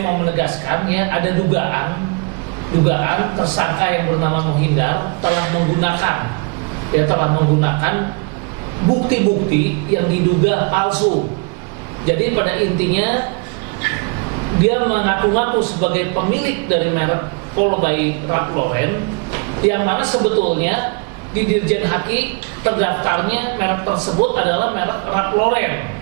saya mau menegaskan ya, ada dugaan tersangka yang bernama Mohindar telah menggunakan bukti-bukti yang diduga palsu. Jadi pada intinya dia mengaku-ngaku sebagai pemilik dari merek Polo by Ralph Lauren, yang mana sebetulnya di Dirjen Haki terdaftarnya merek tersebut adalah merek Ralph Lauren.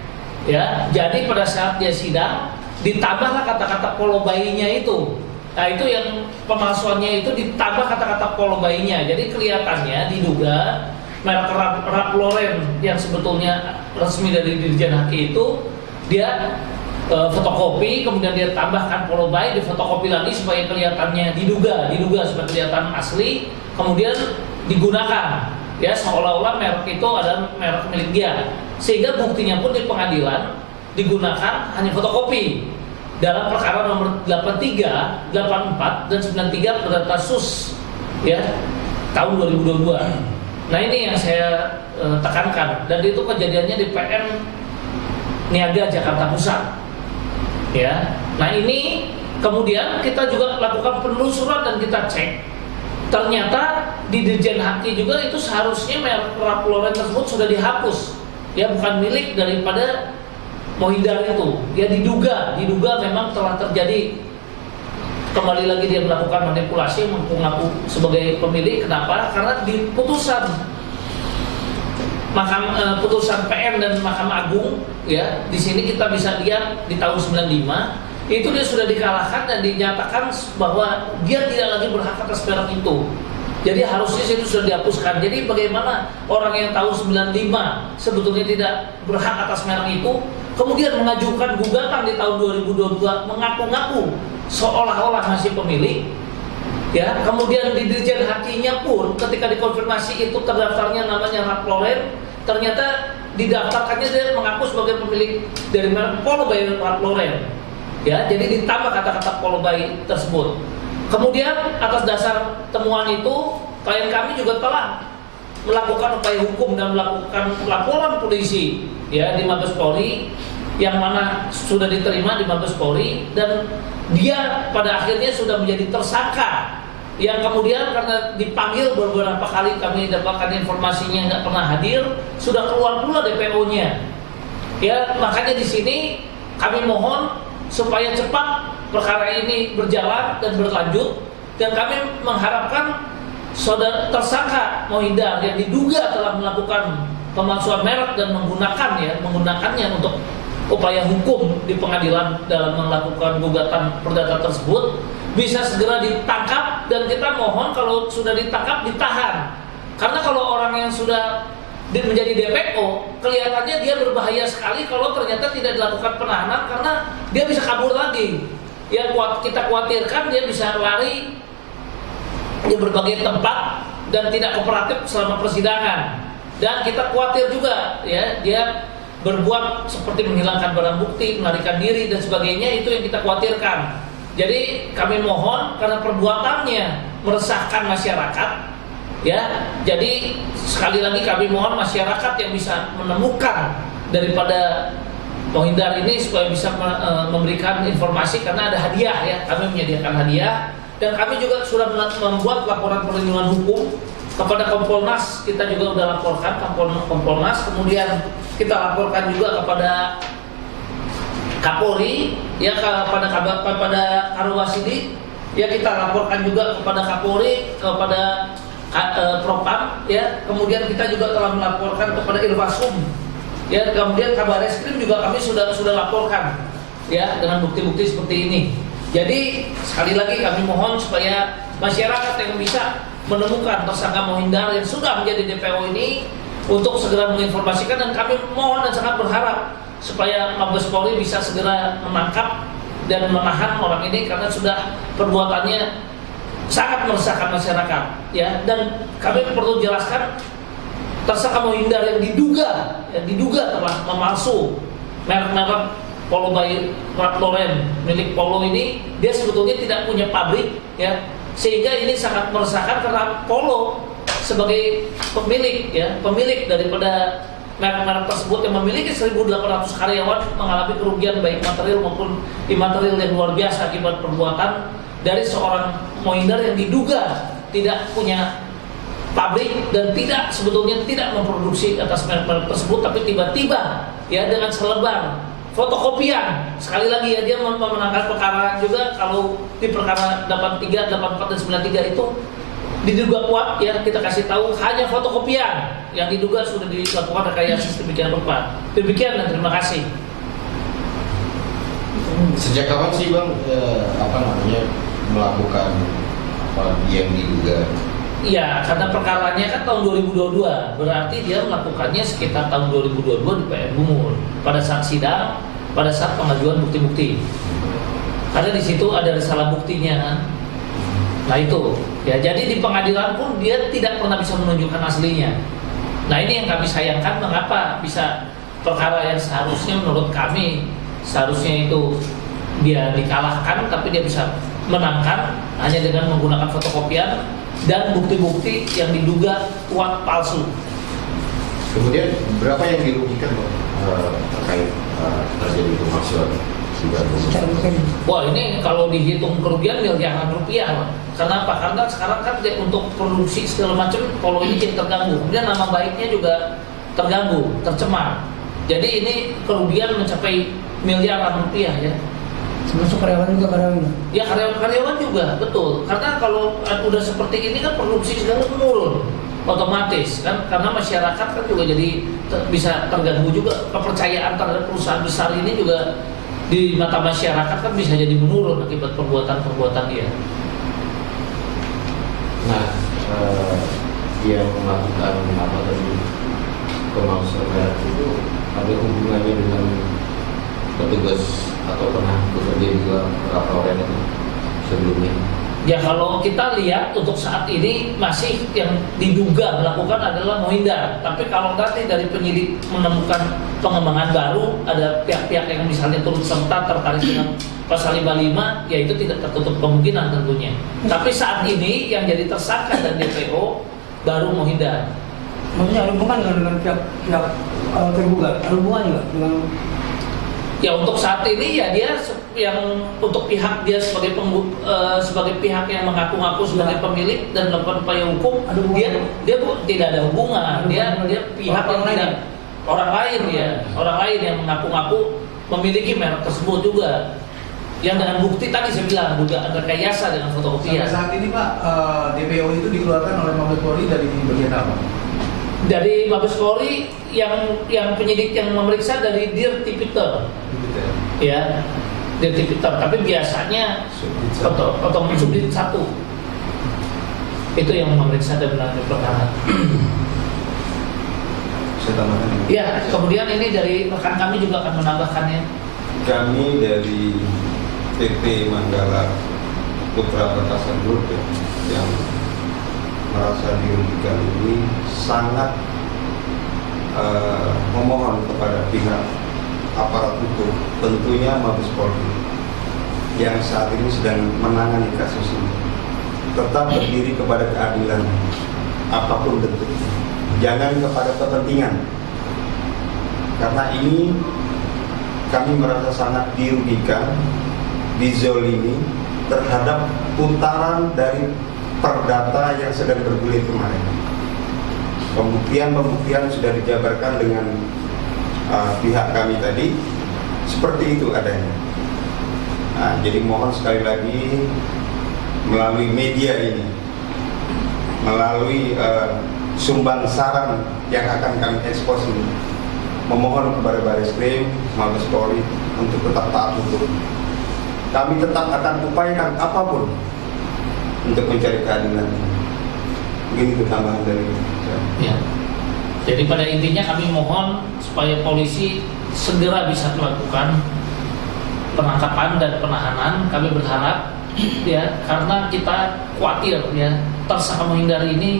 Ya, jadi pada saat dia sidang ditambahlah kata-kata Polo by-nya itu. Nah, itu yang pemalsuannya itu ditambah kata-kata Polo by-nya. Jadi kelihatannya diduga merek Ralph Lauren yang sebetulnya resmi dari Dirjen Haki itu dia fotokopi, kemudian dia tambahkan Polo by, difotokopi lagi supaya kelihatannya diduga supaya kelihatan asli, kemudian digunakan ya seolah-olah merek itu adalah merek milik dia, sehingga buktinya pun di pengadilan digunakan hanya fotokopi dalam perkara nomor 83, 84 dan 93 Perdata Sus ya tahun 2022. Nah, ini yang saya tekankan, dan itu kejadiannya di PM Niaga Jakarta Pusat. Ya. Nah, ini kemudian kita juga lakukan penelusuran dan kita cek. Ternyata di Dirjen Haki juga itu seharusnya merek Ralph Lauren tersebut sudah dihapus. Ya, bukan milik daripada Mohindar itu. Ya, diduga memang telah terjadi. Kembali lagi dia melakukan manipulasi, mengaku sebagai pemilik. Kenapa? Karena di putusan putusan PN dan Mahkamah Agung ya, di sini kita bisa lihat di tahun 95 itu dia sudah dikalahkan dan dinyatakan bahwa dia tidak lagi berhak atas merek itu. Jadi harusnya itu sudah dihapuskan. Jadi bagaimana orang yang tahun 95 sebetulnya tidak berhak atas merek itu kemudian mengajukan gugatan di tahun 2022 mengaku-ngaku seolah-olah masih pemilik. Ya, kemudian di Dirjen Hakinya pun ketika dikonfirmasi itu terdaftarnya namanya Ralph Lauren, ternyata didaftarkannya dia mengaku sebagai pemilik dari merek Polo by Ralph Lauren. Ya, jadi ditambah kata-kata Polo by tersebut. Kemudian atas dasar temuan itu, klien kami juga telah melakukan upaya hukum dan melakukan laporan polisi ya di Mabes Polri, yang mana sudah diterima di Mabes Polri, dan dia pada akhirnya sudah menjadi tersangka, yang kemudian karena dipanggil beberapa kali kami dapatkan informasinya nggak pernah hadir, sudah keluar pula DPO-nya. Ya, makanya di sini kami mohon supaya cepat perkara ini berjalan dan berlanjut, dan kami mengharapkan saudara tersangka Mohindar yang diduga telah melakukan pemalsuan merek dan menggunakannya untuk upaya hukum di pengadilan dalam melakukan gugatan perdata tersebut bisa segera ditangkap, dan kita mohon kalau sudah ditangkap ditahan, karena kalau orang yang sudah menjadi DPO kelihatannya dia berbahaya sekali kalau ternyata tidak dilakukan penahanan, karena dia bisa kabur lagi. Yang kita khawatirkan dia bisa lari di berbagai tempat dan tidak kooperatif selama persidangan, dan kita khawatir juga ya dia berbuat seperti menghilangkan barang bukti, melarikan diri dan sebagainya. Itu yang kita khawatirkan. Jadi kami mohon, karena perbuatannya meresahkan masyarakat ya, jadi sekali lagi kami mohon masyarakat yang bisa menemukan daripada Mohindar ini supaya bisa memberikan informasi, karena ada hadiah ya, kami menyediakan hadiah, dan kami juga sudah membuat laporan perlindungan hukum kepada Kompolnas. Kita juga sudah laporkan Kompolnas, kemudian kita laporkan juga kepada Kapolri ya, kepada Karwasidi ya, kita laporkan juga kepada Kapolri, kepada Propam ya, kemudian kita juga telah melaporkan kepada Irwasum ya, kemudian Kabar Reskrim juga kami sudah laporkan ya, dengan bukti-bukti seperti ini. Jadi sekali lagi kami mohon supaya masyarakat yang bisa menemukan tersangka Mohindar yang sudah menjadi DPO ini untuk segera menginformasikan, dan kami mohon dan sangat berharap supaya Mabes Polri bisa segera menangkap dan menahan orang ini, karena sudah perbuatannya sangat meresahkan masyarakat ya. Dan kami perlu jelaskan, tersangka Mohindar yang diduga telah memalsu merek Polo by Ralph Lauren milik Polo ini, dia sebetulnya tidak punya pabrik ya, sehingga ini sangat meresahkan karena Polo sebagai pemilik daripada merek-merek tersebut yang memiliki 1.800 karyawan mengalami kerugian baik material maupun imaterial yang luar biasa akibat perbuatan dari seorang Mohinder yang diduga tidak punya pabrik dan sebetulnya tidak memproduksi atas merek-merek tersebut, tapi tiba-tiba ya dengan selebar fotokopian, sekali lagi ya dia memenangkan perkara juga. Kalau di perkara 83, 84 dan 93 itu diduga kuat ya, kita kasih tahu hanya fotokopian yang diduga sudah dilakukan rekayasa sedemikian rupa. Demikian dan terima kasih. Sejak kapan sih Bang melakukan yang diduga? Iya, karena perkaranya kan tahun 2022, berarti dia melakukannya sekitar tahun 2022 di PN Bungur pada saat sidang, pada saat pengajuan bukti-bukti. Karena di situ ada risalah buktinya kan. Nah itu, ya jadi di pengadilan pun dia tidak pernah bisa menunjukkan aslinya. Nah ini yang kami sayangkan, mengapa bisa perkara yang seharusnya menurut kami seharusnya itu dia dikalahkan, tapi dia bisa menangkan hanya dengan menggunakan fotokopian dan bukti-bukti yang diduga kuat palsu. Kemudian berapa yang dirugikan Bang terkait terjadi pemalsuan? Wah ini kalau dihitung kerugian miliaran rupiah. Kenapa? Karena sekarang kan untuk produksi segala macam kalau ini jadi terganggu. Kemudian nama baiknya juga terganggu, tercemar. Jadi ini kerugian mencapai miliaran rupiah ya. Termasuk karyawan juga karyawan. Ya karyawan juga betul. Karena kalau udah seperti ini kan produksi segala menurun otomatis kan, karena masyarakat kan juga jadi bisa terganggu juga, kepercayaan terhadap perusahaan besar ini juga di mata masyarakat kan bisa jadi menurun akibat perbuatan-perbuatan dia. Nah, yang melakukan pemalsuan merek itu ada hubungannya dengan petugas atau pernah bekerja di Kapolres itu sebelumnya? Ya kalau kita lihat untuk saat ini masih yang diduga melakukan adalah Mohinder. Tapi kalau nanti dari penyidik menemukan pengembangan baru, ada pihak-pihak yang misalnya turut serta tertarik dengan pasal 55, ya itu tidak tertutup kemungkinan tentunya. Tapi saat ini yang jadi tersangka dan DPO baru Mohinder. Maksudnya ada hubungan dengan pihak tergugat? Ada hubungan juga dengan? Ya untuk saat ini ya dia yang untuk pihak dia sebagai pihak yang mengaku-ngaku sebagai pemilik dan melakukan upaya hukum, dia tidak ada hubungan. Dia pihak yang tidak orang lain yang mengaku-ngaku memiliki merek tersebut juga. Yang dengan bukti tadi saya bilang dugaan rekayasa dengan fotokopian. Sampai saat ini Pak, DPO itu dikeluarkan oleh Mabes Polri dari bagian apa? Dari Mabes Polri yang penyidik yang memeriksa dari Dir Tipiter. Ya, Dir Tipiter. Tapi biasanya atau Subdit 1 itu yang memeriksa dan menangani perkara. Saya tambahkan. Ya, kemudian ini dari rekan kami juga akan menambahkannya. Kami dari PT Manggala Putra Perkasa Group yang merasa dirugikan ini sangat memohon kepada pihak aparat hukum, tentunya Mabes Polri yang saat ini sedang menangani kasus ini, tetap berdiri kepada keadilan apapun bentuknya, jangan kepada kepentingan, karena ini kami merasa sangat dirugikan, dizolimi terhadap putaran dari perdata yang sedang bergulir kemarin. Pembuktian sudah dijabarkan dengan pihak kami tadi, seperti itu adanya. Nah, jadi mohon sekali lagi melalui media ini, melalui sumbang saran yang akan kami ekspos ini, memohon kepada Barreskrim, Mabes Polri untuk tetap taat hukum. Kami tetap akan upayakan apapun untuk mencari keadilan. Begini tambahan dari saya. Ya. Jadi pada intinya kami mohon supaya polisi segera bisa melakukan penangkapan dan penahanan. Kami berharap ya, karena kita khawatir ya tersangka menghindari ini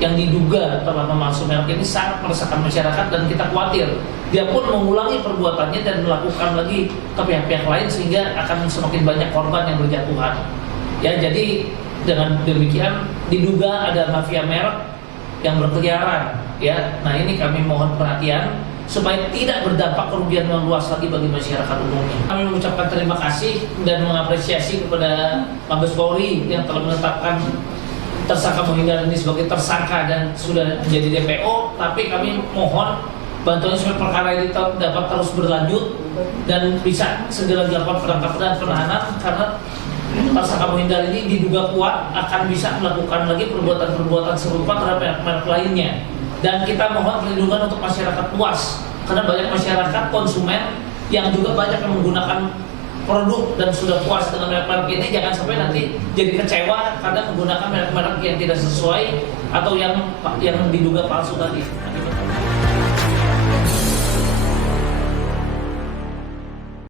yang diduga telah memalsu merek ini sangat meresahkan masyarakat, dan kita khawatir dia pun mengulangi perbuatannya dan melakukan lagi ke pihak-pihak lain sehingga akan semakin banyak korban yang berjatuhan. Ya, jadi dengan demikian diduga ada mafia merek yang berkeliaran ya. Nah, ini kami mohon perhatian supaya tidak berdampak kerugian yang luas lagi bagi masyarakat umumnya. Kami mengucapkan terima kasih dan mengapresiasi kepada Mabes Polri yang telah menetapkan tersangka Muhyiddin ini sebagai tersangka dan sudah menjadi DPO, tapi kami mohon bantuan supaya perkara ini dapat terus berlanjut dan bisa segera dilakukan penangkapan dan penahanan, karena tersangka Muhyiddin ini diduga kuat akan bisa melakukan lagi perbuatan-perbuatan serupa terhadap merek lainnya. Dan kita mohon perlindungan untuk masyarakat luas, karena banyak masyarakat konsumen yang juga banyak yang menggunakan produk dan sudah puas dengan merek-merek ini. Jangan sampai nanti jadi kecewa karena menggunakan merek-merek yang tidak sesuai atau yang diduga palsu tadi.